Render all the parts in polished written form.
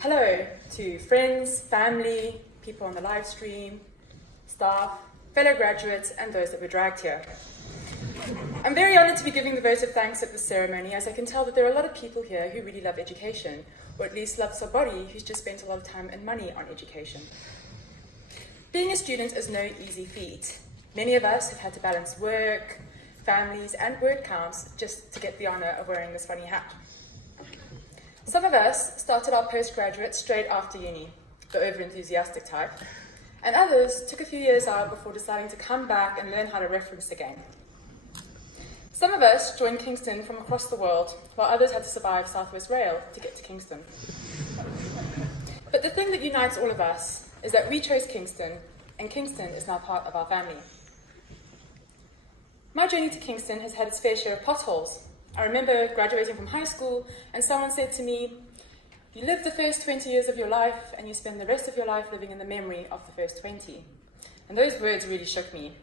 Hello to friends, family, people on the live stream, staff, fellow graduates, and those that were dragged here. I'm very honoured to be giving the vote of thanks at this ceremony, as I can tell that there are a lot of people here who really love education, or at least love somebody who's just spent a lot of time and money on education. Being a student is no easy feat. Many of us have had to balance work, families, and word counts just to get the honour of wearing this funny hat. Some of us started our postgraduate straight after uni, the over-enthusiastic type, and others took a few years out before deciding to come back and learn how to reference again. Some of us joined Kingston from across the world, while others had to survive Southwest Rail to get to Kingston. But the thing that unites all of us is that we chose Kingston, and Kingston is now part of our family. My journey to Kingston has had its fair share of potholes. I remember graduating from high school and someone said to me, "You live the first 20 years of your life and you spend the rest of your life living in the memory of the first 20. And those words really shook me.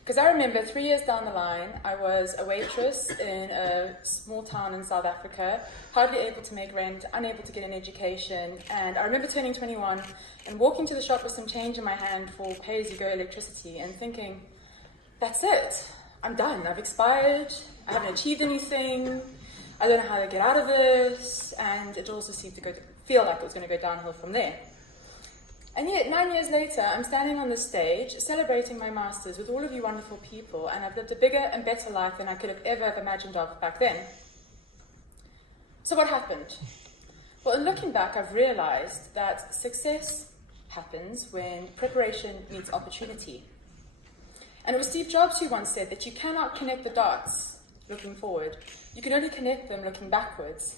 Because I remember 3 years down the line, I was a waitress in a small town in South Africa, hardly able to make rent, unable to get an education, and I remember turning 21 and walking to the shop with some change in my hand for pay-as-you-go electricity and thinking, that's it, I'm done, I've expired, I haven't achieved anything, I don't know how to get out of this, and it also seemed to feel like it was going to go downhill from there. And yet, 9 years later, I'm standing on the stage, celebrating my masters with all of you wonderful people, and I've lived a bigger and better life than I could have ever imagined of back then. So what happened? Well, in looking back, I've realized that success happens when preparation meets opportunity. And it was Steve Jobs who once said that you cannot connect the dots looking forward. You can only connect them looking backwards.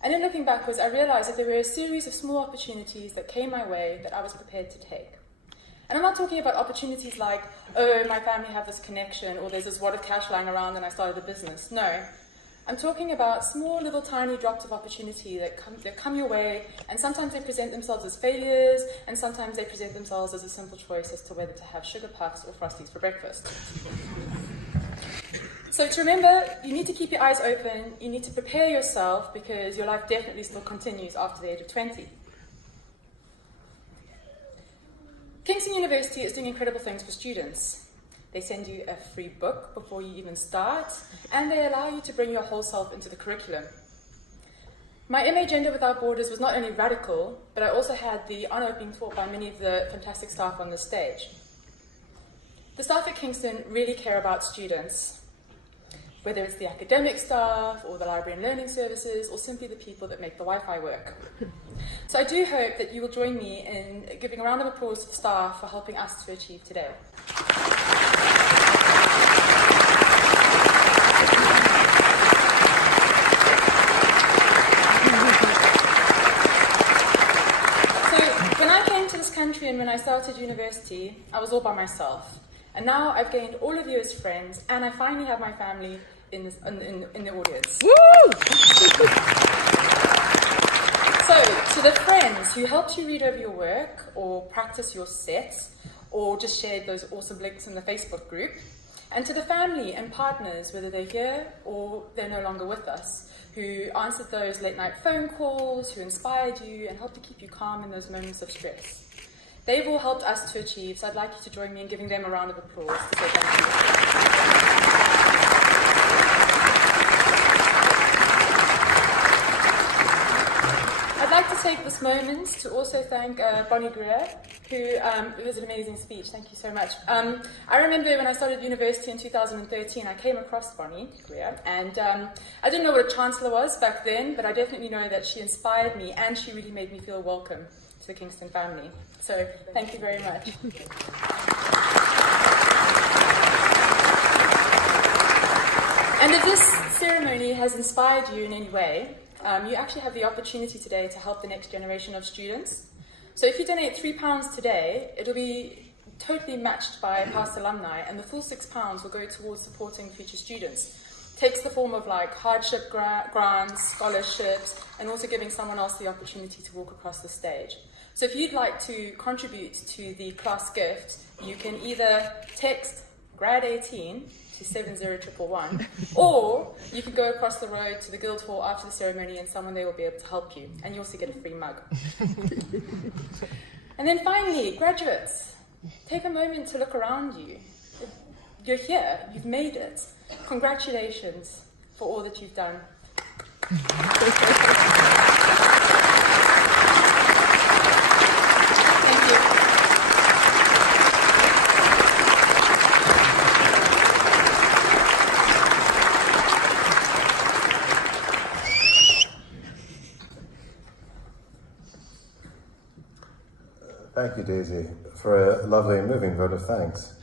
And in looking backwards, I realized that there were a series of small opportunities that came my way that I was prepared to take. And I'm not talking about opportunities like, oh, my family have this connection, or there's this wad of cash lying around and I started a business. No. I'm talking about small, little, tiny drops of opportunity that come your way, and sometimes they present themselves as failures, and sometimes they present themselves as a simple choice as to whether to have sugar puffs or Frosties for breakfast. So to remember, you need to keep your eyes open, you need to prepare yourself, because your life definitely still continues after the age of 20. Kingston University is doing incredible things for students. They send you a free book before you even start, and they allow you to bring your whole self into the curriculum. My MA Gender Without Borders was not only radical, but I also had the honour of being taught by many of the fantastic staff on this stage. The staff at Kingston really care about students, whether it's the academic staff, or the library and learning services, or simply the people that make the Wi-Fi work. So I do hope that you will join me in giving a round of applause to staff for helping us to achieve today. Country, and when I started university, I was all by myself. And now I've gained all of you as friends, and I finally have my family in the audience. Woo! So, to the friends who helped you read over your work, or practice your sets, or just shared those awesome links in the Facebook group, and to the family and partners, whether they're here or they're no longer with us, who answered those late night phone calls, who inspired you and helped to keep you calm in those moments of stress. They've all helped us to achieve, so I'd like you to join me in giving them a round of applause to say thank you. I'd like to take this moment to also thank Bonnie Greer, who it was an amazing speech. Thank you so much. I remember when I started university in 2013, I came across Bonnie Greer, and I didn't know what a chancellor was back then, but I definitely know that she inspired me, and she really made me feel welcome to the Kingston family. So thank you very much. And if this ceremony has inspired you in any way, you actually have the opportunity today to help the next generation of students. So if you donate £3 today, it'll be totally matched by past alumni, and the full £6 will go towards supporting future students. It takes the form of like hardship grants, scholarships, and also giving someone else the opportunity to walk across the stage. So if you'd like to contribute to the class gift, you can either text GRAD18 to 70111. Or you can go across the road to the Guildhall after the ceremony and someone there will be able to help you. And you also get a free mug. And then finally, graduates, take a moment to look around you. You're here, you've made it. Congratulations for all that you've done. Thank you. Thank you, Daisy, for a lovely and moving vote of thanks.